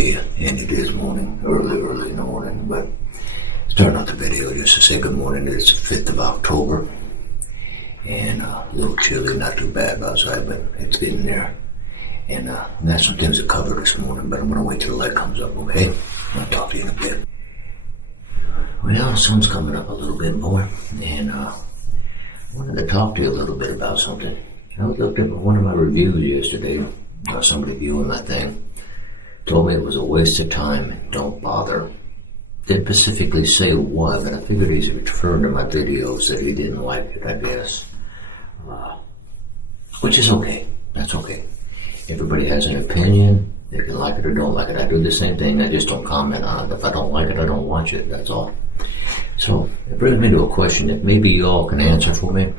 to you, and it is morning, early in the morning, but starting out the video just to say good morning. It's the 5th of October, and a little chilly, not too bad outside, but it's getting there. And I got some things to cover this morning, but I'm going to wait till the light comes up, okay? I'll talk to you in a bit. Well, the sun's coming up a little bit more, and I wanted to talk to you a little bit about something. I looked at one of my reviews yesterday. Somebody viewing my thing told me it was a waste of time and don't bother. Didn't specifically say what, but I figured he's referring to my videos that he didn't like it, I guess. Which is okay. That's okay. Everybody has an opinion. They can like it or don't like it. I do the same thing. I just don't comment on it. If I don't like it, I don't watch it. That's all. So it brings me to a question that maybe you all can answer for me.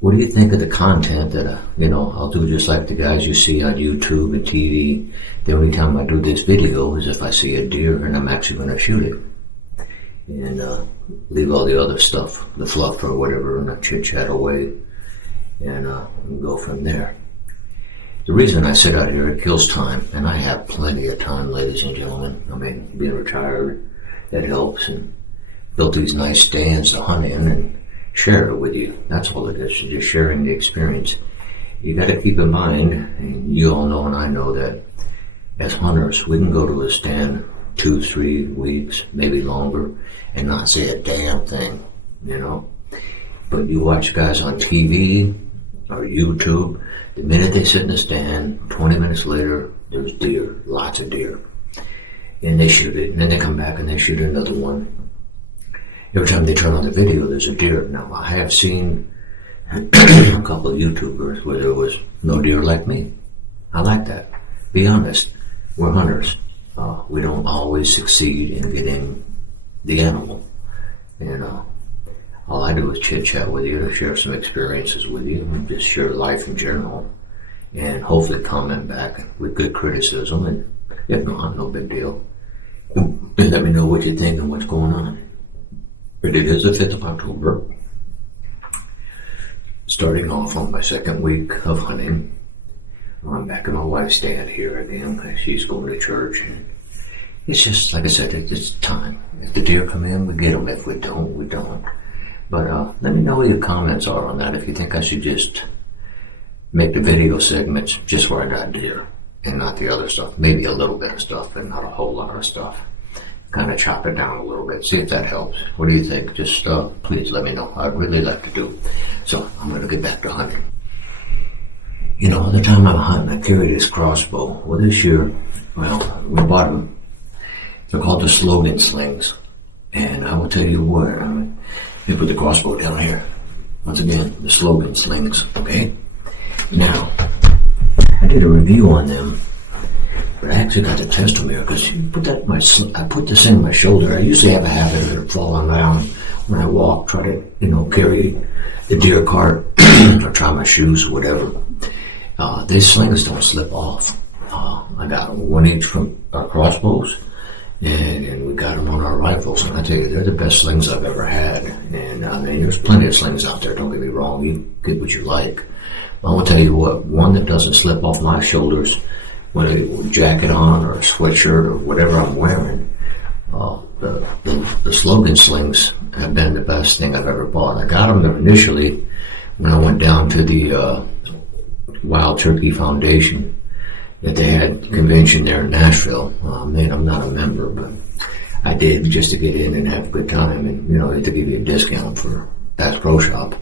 What do you think of the content that, I'll do just like the guys you see on YouTube and TV? The only time I do this video is if I see a deer and I'm actually going to shoot it. And leave all the other stuff, the fluff or whatever, and the chit-chat away. And go from there. The reason I sit out here, it kills time. And I have plenty of time, ladies and gentlemen. I mean, being retired, that helps. And built these nice stands to hunt in and share it with you. That's all it is, just sharing the experience. You got to keep in mind, and you all know and I know that as hunters, we can go to a stand 2-3 weeks, maybe longer, and not say a damn thing, But you watch guys on TV or YouTube, the minute they sit in the stand, 20 minutes later, there's deer, lots of deer. And they shoot it, and then they come back and they shoot another one. Every time they turn on the video, there's a deer. Now, I have seen a couple of YouTubers where there was no deer like me. I like that. Be honest. We're hunters. We don't always succeed in getting the animal. And all I do is chit-chat with you, to share some experiences with you, and just share life in general. And hopefully comment back with good criticism. And if not, no big deal. And let me know what you think and what's going on. But it is the 5th of October, starting off on my second week of hunting. I'm back in my wife's stand here again. She's going to church. And it's just, like I said, it's time. If the deer come in, we get them. If we don't, we don't. But let me know what your comments are on that. If you think I should just make the video segments just where I got deer and not the other stuff. Maybe a little bit of stuff, but not a whole lot of stuff. Kind of chop it down a little bit, see if that helps. What do you think? Just please let me know. I'd really like to do. So I'm going to get back to hunting. All the time I'm hunting, I carry this crossbow. Well, this year, we bought them. They're called the Slogan Slings. And I will tell you what, let me put the crossbow down here. Once again, the Slogan Slings, okay? Now, I did a review on them. But I actually got to test them here because I put this in my shoulder. I usually have a habit of falling down when I walk, try to, carry the deer cart or try my shoes or whatever. These slings don't slip off. I got one each from our crossbows, and we got them on our rifles. And I tell you, they're the best slings I've ever had. And there's plenty of slings out there. Don't get me wrong. You get what you like. But I will tell you what, one that doesn't slip off my shoulders, whether a jacket on or a sweatshirt or whatever I'm wearing, the Slogan Slings have been the best thing I've ever bought. I got them initially when I went down to the Wild Turkey Foundation that they had convention there in Nashville. I'm not a member, but I did just to get in and have a good time. And, they had to give you a discount for Bass Pro Shop.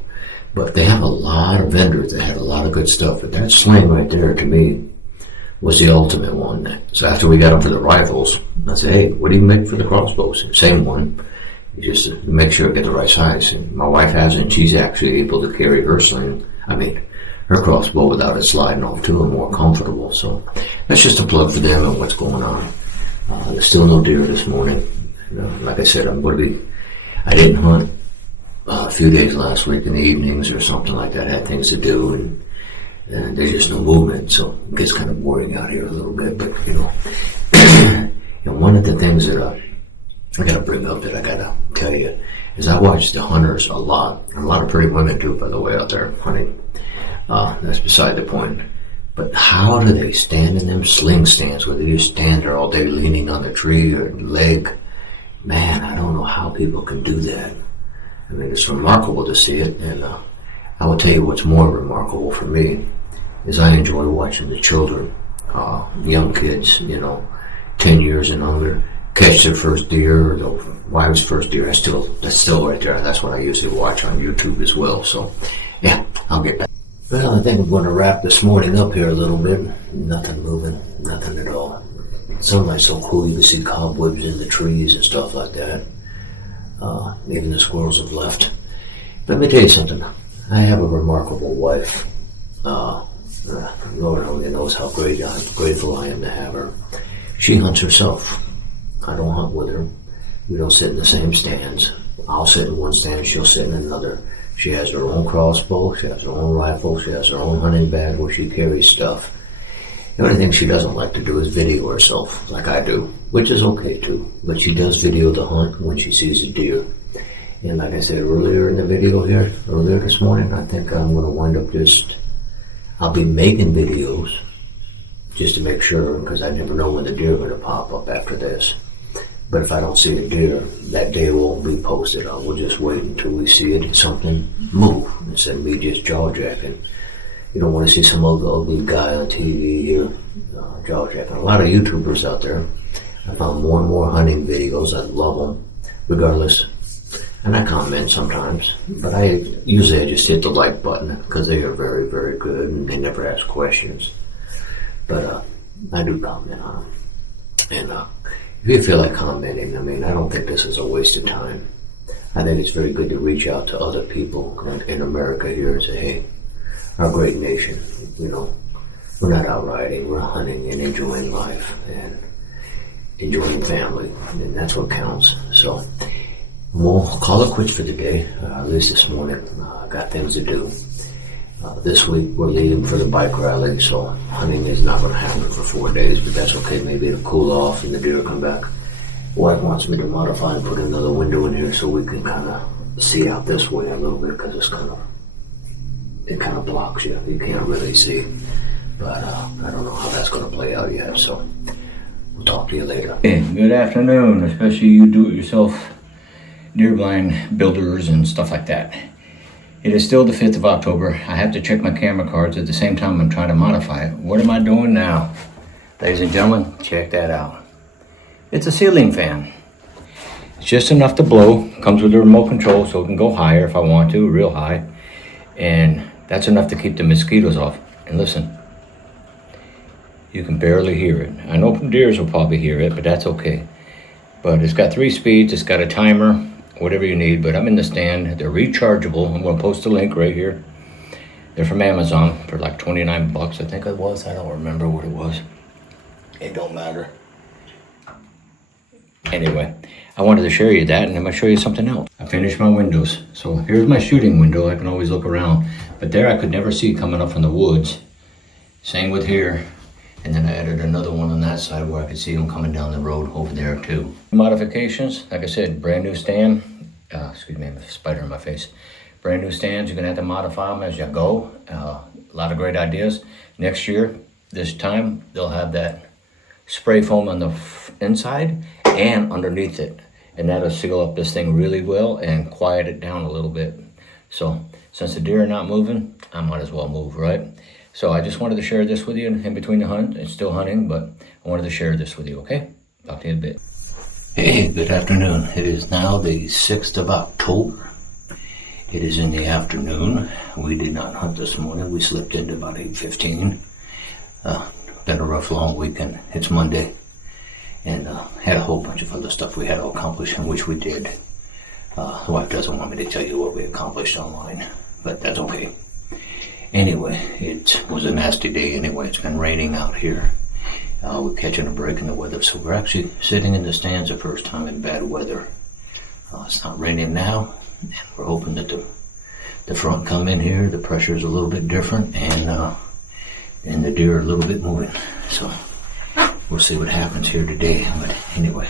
But they have a lot of vendors that had a lot of good stuff. But that sling right there, to me, was the ultimate one. So after we got them for the rifles, I said, hey, what do you make for the crossbows? Same one. You just make sure it get the right size. And my wife has it, and she's actually able to carry her her crossbow without it sliding off too, and more comfortable. So that's just a plug for them and what's going on. There's still no deer this morning. Like I said, I didn't hunt a few days last week in the evenings or something like that. I had things to do, and there's just no movement, so it gets kind of boring out here a little bit. But one of the things that I got to bring up, that I got to tell you, is I watch the hunters a lot. A lot of pretty women too, by the way, out there hunting. That's beside the point. But how do they stand in them sling stands where they just stand there all day leaning on the tree or leg? Man, I don't know how people can do that. I mean, it's remarkable to see it, and I will tell you what's more remarkable for me is I enjoy watching the children, young kids, 10 years and under, catch their first deer or the wife's first deer. That's still right there. That's what I usually watch on YouTube as well. So, yeah, I'll get back. Well, I think I'm going to wrap this morning up here a little bit. Nothing moving, nothing at all. Sunlight's so cool, you can see cobwebs in the trees and stuff like that. Even the squirrels have left. But let me tell you something. I have a remarkable wife. Lord only knows how grateful I am to have her. She hunts herself. I don't hunt with her. We don't sit in the same stands. I'll sit in one stand, she'll sit in another. She has her own crossbow, she has her own rifle, she has her own hunting bag where she carries stuff. The only thing she doesn't like to do is video herself, like I do, which is okay too. But she does video the hunt when she sees a deer. And like I said earlier in the video here, earlier this morning, I think I'm going to wind up I'll be making videos just to make sure, because I never know when the deer are going to pop up after this. But if I don't see a deer, that day won't be posted. I will just wait until we see something move instead of me just jaw-jacking. You don't want to see some ugly guy on TV here jaw-jacking. A lot of YouTubers out there. I found more and more hunting videos. I love them, regardless. And I comment sometimes, but I just hit the like button because they are very, very good and they never ask questions. But I do comment on them. And if you feel like commenting, I mean, I don't think this is a waste of time. I think it's very good to reach out to other people in America here and say, hey, our great nation, we're not out riding, we're hunting and enjoying life and enjoying family, and that's what counts. So we'll call it quits for the day, at least this morning. I got things to do. This week we're leaving for the bike rally, so hunting is not going to happen for 4 days, but that's okay. Maybe it'll cool off and the deer come back. Wife wants me to modify and put another window in here so we can kind of see out this way a little bit because it kind of blocks you. You can't really see. But I don't know how that's going to play out yet, so we'll talk to you later. Hey, good afternoon, especially you do-it-yourself deer blind builders and stuff like that. It is still the 5th of October. I have to check my camera cards at the same time I'm trying to modify it. What am I doing now? Ladies and gentlemen, check that out. It's a ceiling fan. It's just enough to blow. Comes with a remote control so it can go higher if I want to, real high. And that's enough to keep the mosquitoes off. And listen, you can barely hear it. I know deers will probably hear it, but that's okay. But it's got 3 speeds, it's got a timer, whatever you need, but I'm in the stand. They're rechargeable. I'm going to post a link right here. They're from Amazon for like 29 bucks, I think it was. I don't remember what it was. It don't matter. Anyway, I wanted to share you that, and I'm going to show you something else. I finished my windows. So here's my shooting window. I can always look around. But there I could never see coming up from the woods. Same with here. And then I added another one on that side where I could see them coming down the road over there too. Modifications, like I said, brand new stand. Excuse me, I have a spider in my face. Brand new stands, you're gonna have to modify them as you go. A lot of great ideas. Next year, this time, they'll have that spray foam on the inside and underneath it. And that'll seal up this thing really well and quiet it down a little bit. So, since the deer are not moving, I might as well move, right? So I just wanted to share this with you in between the hunt. It's still hunting, but I wanted to share this with you, okay? Talk to you in a bit. Hey, good afternoon. It is now the 6th of October. It is in the afternoon. We did not hunt this morning. We slipped into about 8:15. Been a rough, long weekend. It's Monday. And had a whole bunch of other stuff we had to accomplish, and which we did. The wife doesn't want me to tell you what we accomplished online, but that's okay. Anyway, it was a nasty day anyway. It's been raining out here. We're catching a break in the weather, so we're actually sitting in the stands the first time in bad weather. It's not raining now, and we're hoping that the front come in here, the pressure is a little bit different, and the deer are a little bit moving. So we'll see what happens here today. But anyway,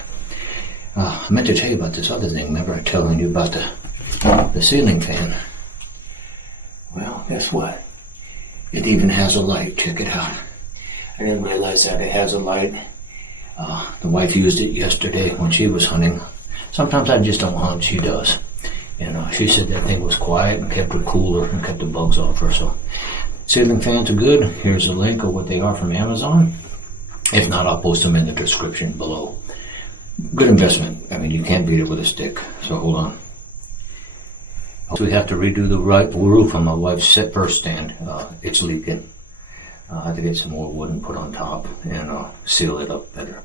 I meant to tell you about this other thing. Remember I telling you about the ceiling fan? Well, guess what? It even has a light. Check it out. I didn't realize that it has a light. The wife used it yesterday when she was hunting. Sometimes I just don't hunt. She does. And she said that thing was quiet and kept her cooler and kept the bugs off her. So ceiling fans are good. Here's a link of what they are from Amazon. If not, I'll post them in the description below. Good investment. I mean, you can't beat it with a stick. So hold on. So we have to redo the roof on my wife's first stand. It's leaking. I have to get some more wood and put on top and seal it up better.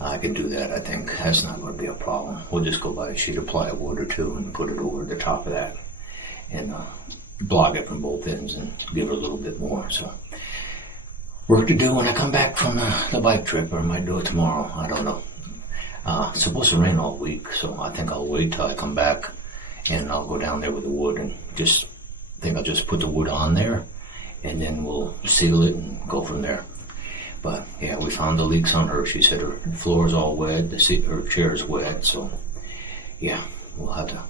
I can do that, I think. That's not going to be a problem. We'll just go buy a sheet of plywood or two and put it over the top of that and block it from both ends and give it a little bit more. So, work to do when I come back from the bike trip, or I might do it tomorrow. I don't know. It's supposed to rain all week, so I think I'll wait till I come back and I'll go down there with the wood and I'll just put the wood on there and then we'll seal it and go from there. But yeah, we found the leaks on her. She said her floor is all wet, her chair is wet, so yeah, we'll have to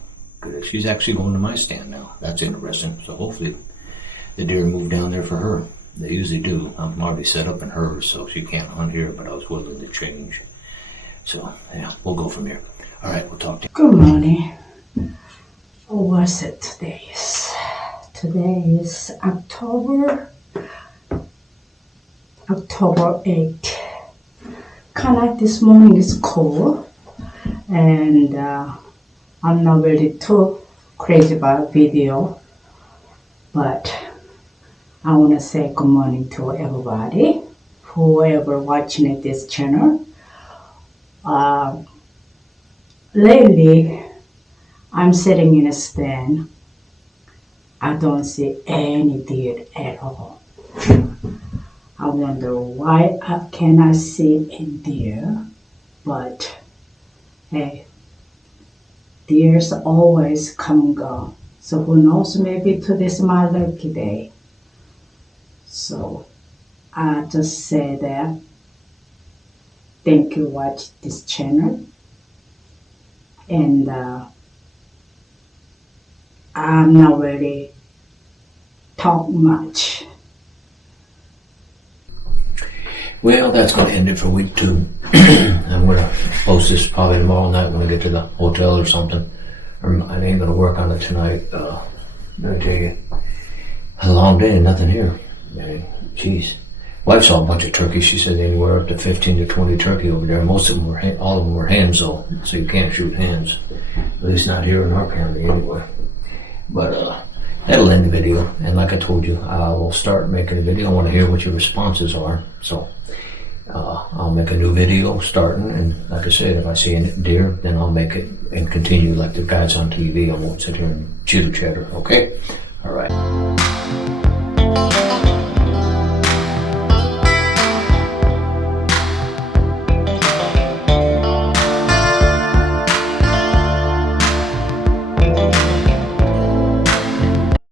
get it. She's actually going to my stand now. That's interesting. So hopefully the deer move down there for her. They usually do. I'm already set up in hers, so she can't hunt here, but I was willing to change. So yeah, we'll go from here. All right, we'll talk to you. Good morning. What was it today? Today is October 8th. Kind of like this morning is cold, and I'm not really too crazy about video, but I want to say good morning to everybody, whoever watching this channel. Lately, I'm sitting in a stand. I don't see any deer at all. I wonder why I cannot see a deer, but hey, deers always come and go. So who knows, maybe today's my lucky day. So I just say that thank you for watching this channel, and I'm not really talk much. Well, that's going to end it for week 2. I'm going to post this probably tomorrow night when I get to the hotel or something. I ain't going to work on it tonight. I'm going to tell you, a long day and nothing here. Man, jeez. Wife saw a bunch of turkeys. She said anywhere up to 15 to 20 turkey over there. Most of them were, all of them were hens though, so you can't shoot hens. At least not here in our county anyway. But that'll end the video. And like I told you, I will start making a video. I want to hear what your responses are. So I'll make a new video starting. And like I said, if I see a deer, then I'll make it and continue like the guys on TV. I won't sit here and chitter chatter. Okay? All right.